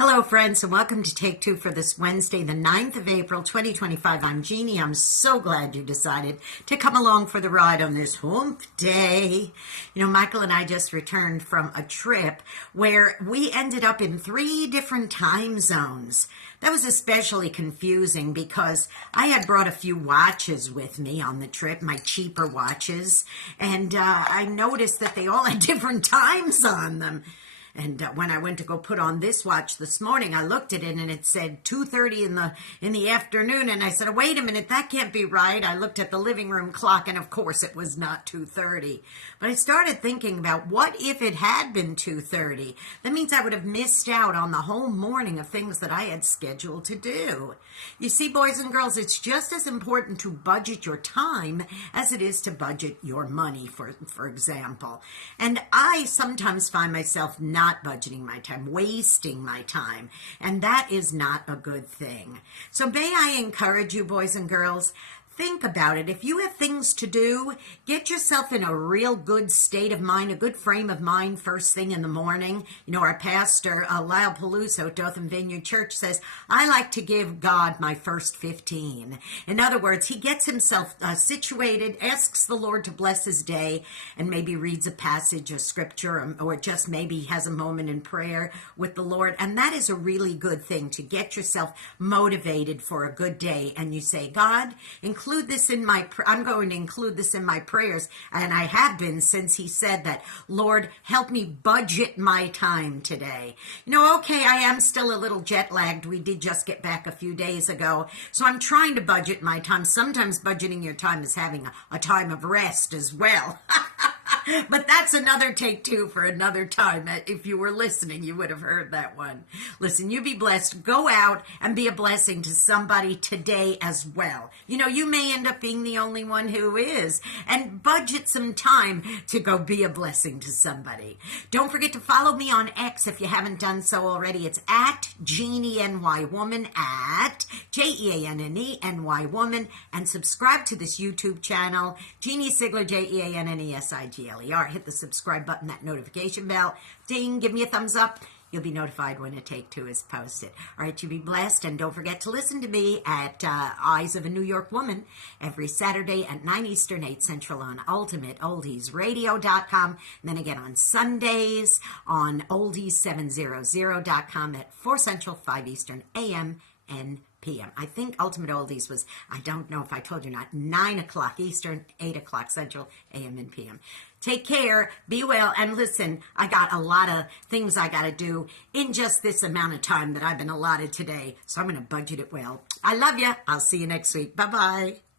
Hello, friends, and welcome to Take Two for this Wednesday, the 9th of April, 2025. I'm Jeannie. I'm so glad you decided to come along for the ride on this hump day. You know, Michael and I just returned from a trip where we ended up in 3 different time zones. That was especially confusing because I had brought a few watches with me on the trip, my cheaper watches, and I noticed that they all had different times on them. And when I went to go put on this watch this morning, I looked at it and it said 2:30 in the afternoon. And I said, oh, wait a minute, that can't be right. I looked at the living room clock and of course it was not 2:30. But I started thinking about what if it had been 2:30? That means I would have missed out on the whole morning of things that I had scheduled to do. You see, boys and girls, it's just as important to budget your time as it is to budget your money, for example. And I sometimes find myself not budgeting my time, wasting my time, and that is not a good thing. So may I encourage you, boys and girls, think about it. If you have things to do, get yourself in a real good state of mind, a good frame of mind first thing in the morning. You know, our pastor, Lyle Peluso at Dothan Vineyard Church says, I like to give God my first 15. In other words, he gets himself situated, asks the Lord to bless his day, and maybe reads a passage of scripture, or just maybe has a moment in prayer with the Lord. And that is a really good thing, to get yourself motivated for a good day. And you say, God, I'm going to include this in my prayers, and I have been since he said that. Lord, help me budget my time today. You know, okay, I am still a little jet lagged. We did just get back a few days ago, so I'm trying to budget my time. Sometimes budgeting your time is having a time of rest as well. But that's another Take Two for another time. If you were listening, you would have heard that one. Listen, you be blessed. Go out and be a blessing to somebody today as well. You know, you may end up being the only one who is. And budget some time to go be a blessing to somebody. Don't forget to follow me on X if you haven't done so already. It's at JeannieNYWoman, at JeanneNYWoman, and subscribe to this YouTube channel, Jeanne Sigler, JeanneSigler. Hit the subscribe button, that notification bell, ding, give me a thumbs up. You'll be notified when a Take Two is posted. All right, you be blessed, and don't forget to listen to me at Eyes of a New York Woman every Saturday at 9 Eastern, 8 Central on UltimateOldiesRadio.com, and then again on Sundays on Oldies700.com at 4 Central, 5 Eastern, AM and PM. I think Ultimate Oldies was, I don't know if I told you not, 9 o'clock Eastern, 8 o'clock Central, AM and PM. Take care, be well, and listen, I got a lot of things I got to do in just this amount of time that I've been allotted today, so I'm going to budget it well. I love you. I'll see you next week. Bye-bye.